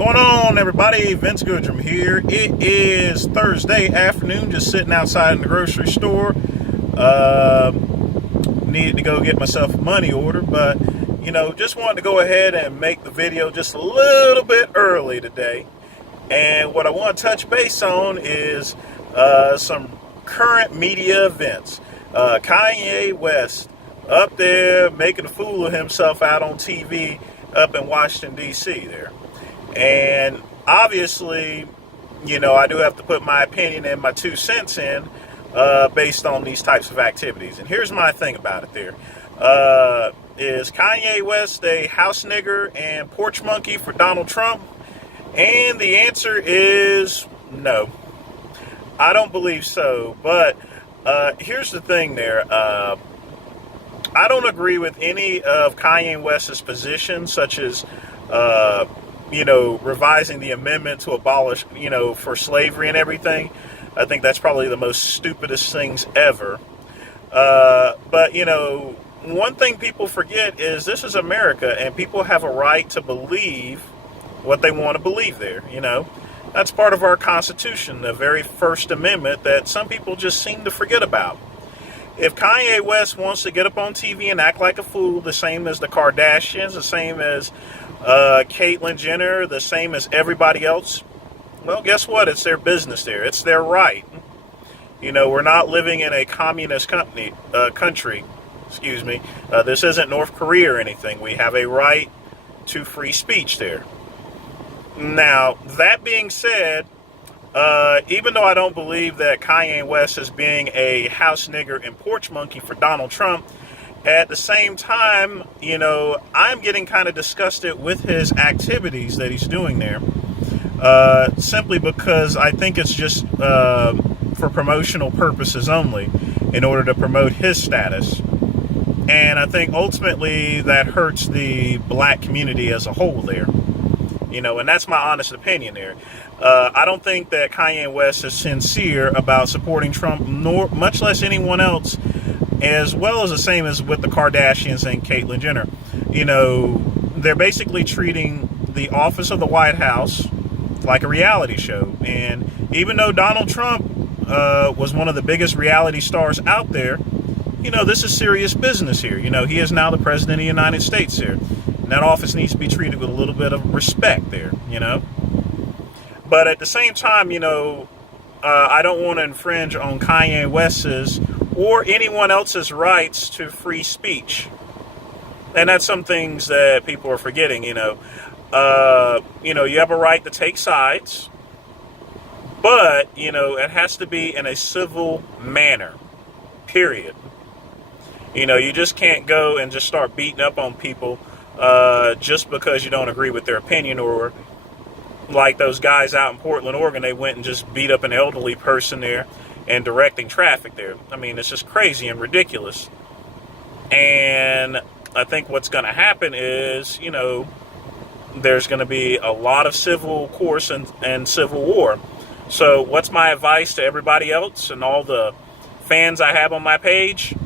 Going on, everybody? Vince Goodrum here. It is Thursday afternoon, just sitting outside in the grocery store. Needed to go get myself a money order, but just wanted to go ahead and make the video just a little bit early today. And what I want to touch base on is some current media events. Kanye West up there making a fool of himself out on TV up in Washington, D.C. there. And obviously, I do have to put my opinion and my 2 cents in based on these types of activities. And here's my thing about it there. Is Kanye West a house nigger and porch monkey for Donald Trump? And the answer is no. I don't believe so. But here's the thing there. I don't agree with any of Kanye West's positions, such as revising the amendment to abolish, for slavery and everything. I think that's probably the most stupidest things ever. But one thing people forget is this is America, and people have a right to believe what they want to believe there. That's part of our Constitution, the very First Amendment that some people just seem to forget about. If Kanye West wants to get up on TV and act like a fool, the same as the Kardashians, the same as Caitlyn Jenner, the same as everybody else, well, guess what? It's their business there. It's their right. We're not living in a communist country. This isn't North Korea or anything. We have a right to free speech there. Now, that being said, even though I don't believe that Kanye West is being a house nigger and porch monkey for Donald Trump, at the same time, I'm getting kind of disgusted with his activities that he's doing there. Simply because I think it's just for promotional purposes only, in order to promote his status. And I think ultimately that hurts the black community as a whole there. And that's my honest opinion there. I don't think that Kanye West is sincere about supporting Trump, nor much less anyone else, as well as the same as with the Kardashians and Caitlyn Jenner. They're basically treating the office of the White House like a reality show. And even though Donald Trump was one of the biggest reality stars out there, this is serious business here. He is now the president of the United States here. And that office needs to be treated with a little bit of respect there, But at the same time, I don't want to infringe on Kanye West's or anyone else's rights to free speech. And that's some things that people are forgetting, you have a right to take sides, but, it has to be in a civil manner, period. You just can't go and just start beating up on people just because you don't agree with their opinion, or like those guys out in Portland, Oregon, they went and just beat up an elderly person there and directing traffic there. I mean, it's just crazy and ridiculous. And I think what's going to happen is, there's going to be a lot of civil course and civil war. So what's my advice to everybody else and all the fans I have on my page?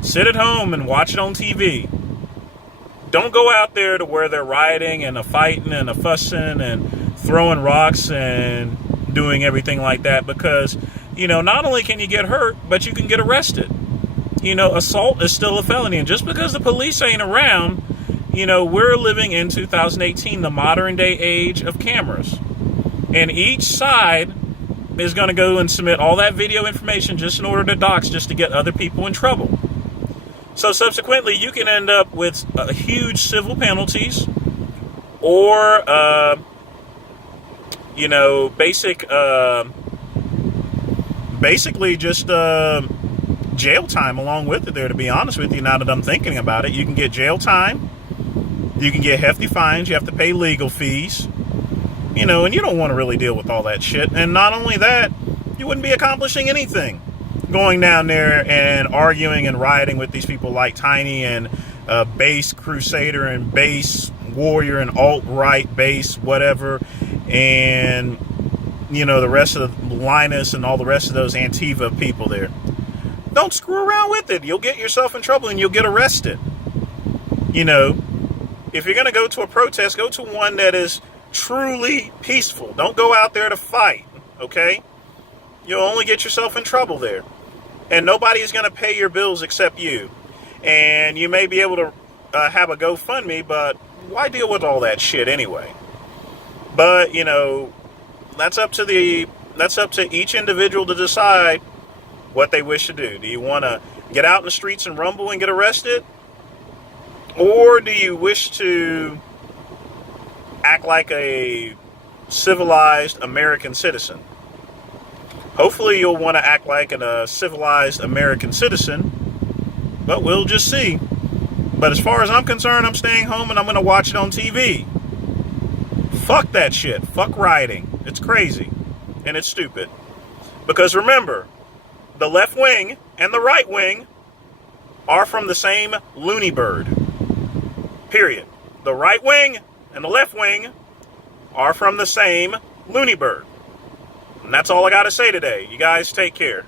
Sit at home and watch it on TV. Don't go out there to where they're rioting and fighting and fussing and throwing rocks and doing everything like that, because, not only can you get hurt, but you can get arrested. Assault is still a felony. And just because the police ain't around, we're living in 2018, the modern day age of cameras. And each side is going to go and submit all that video information just in order to dox, just to get other people in trouble. So subsequently, you can end up with huge civil penalties, or, basically just jail time along with it there, to be honest with you. Now that I'm thinking about it, you can get jail time, you can get hefty fines, you have to pay legal fees, and you don't want to really deal with all that shit. And not only that, you wouldn't be accomplishing anything going down there and arguing and rioting with these people like Tiny and Base Crusader and Base Warrior and alt-right Base whatever, and the rest of Linus and all the rest of those Antifa people there. Don't screw around with it. You'll get yourself in trouble and you'll get arrested. If you're going to go to a protest, go to one that is truly peaceful. Don't go out there to fight, okay? You'll only get yourself in trouble there. And nobody is going to pay your bills except you. And you may be able to have a GoFundMe, but why deal with all that shit anyway? But, that's up to each individual to decide what they wish to do. Do you want to get out in the streets and rumble and get arrested? Or do you wish to act like a civilized American citizen? Hopefully you'll want to act like a civilized American citizen, but we'll just see. But as far as I'm concerned, I'm staying home and I'm going to watch it on TV. Fuck that shit. Fuck rioting. It's crazy. And it's stupid. Because remember, the left wing and the right wing are from the same loony bird. Period. The right wing and the left wing are from the same loony bird. And that's all I got to say today. You guys take care.